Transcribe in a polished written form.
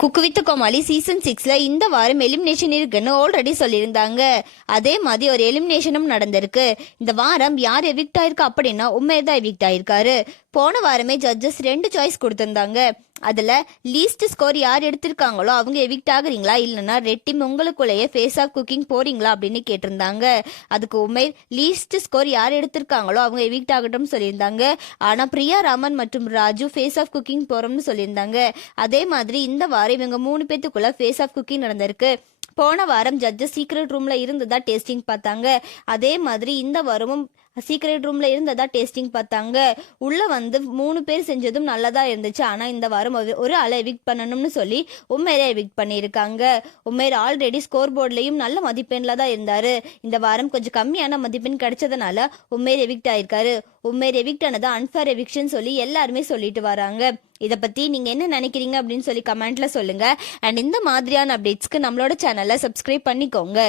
Cook with Comali season 6ல இந்த வாரம் elimination இருக்குன்னு ஆல்ரெடி சொல்லியிருந்தாங்க. அதே மாதிரி ஒரு எலிமினேஷனும் நடந்திருக்கு. இந்த வாரம் யார் எவிக்ட் ஆயிருக்கா அப்படின்னா உமேர் தான் எவிக்ட் ஆயிருக்காரு. போன வாரமே ஜட்ஜஸ் 2 சாய்ஸ் கொடுத்திருந்தாங்க. அதுல லீஸ்ட் ஸ்கோர் யார் எடுத்திருக்காங்களோ அவங்க எவிக்ட் ஆகுறீங்களா இல்லைன்னா ரெட் டீம் உங்களுக்குள்ளேயே ஃபேஸ் ஆஃப் குக்கிங் போறீங்களா அப்படின்னு கேட்டிருந்தாங்க. அதுக்கு உமேர் லீஸ்ட் ஸ்கோர் யார் எடுத்திருக்காங்களோ அவங்க எவிக்ட் ஆகட்டும் சொல்லியிருந்தாங்க. ஆனா பிரியா ராமன் மற்றும் ராஜு ஃபேஸ் ஆஃப் குக்கிங் போறோம்னு சொல்லியிருந்தாங்க. அதே மாதிரி இந்த வாரம் இவங்க 3 பேத்துக்குள்ள ஃபேஸ் ஆஃப் குக்கிங் நடந்திருக்கு. போன வாரம் ஜட்ஜஸ் சீக்ரெட் ரூம்ல இருந்ததா டேஸ்டிங் பார்த்தாங்க. அதே மாதிரி இந்த வாரமும் சீக்ரெட் ரூம்ல இருந்ததா டேஸ்டிங் பார்த்தாங்க. உள்ள வந்து 3 பேர் செஞ்சதும் நல்லதா இருந்துச்சு. ஆனா இந்த வாரம் ஒரு ஆளை எவிக்ட் பண்ணணும்னு சொல்லி உமேரை எவிக்ட் பண்ணியிருக்காங்க. உமேர் ஆல்ரெடி ஸ்கோர் போர்ட்லயும் நல்ல மதிப்பெண்ல தான் இருந்தாரு. இந்த வாரம் கொஞ்சம் கம்மியான மதிப்பெண் கிடைச்சதுனால உமேர் எவிக்ட் ஆயிருக்காரு. உமேர் எவிக்ட் ஆனது அன்ஃபேர் எவிக்ஷன் சொல்லி எல்லாருமே சொல்லிட்டு வராங்க. இதை பத்தி நீங்க என்ன நினைக்கிறீங்க அப்படின்னு சொல்லி கமெண்ட்ல சொல்லுங்க. அண்ட் இந்த மாதிரியான அப்டேட்ஸ்க்கு நம்மளோட சேனலை சப்ஸ்கிரைப் பண்ணிக்கோங்க.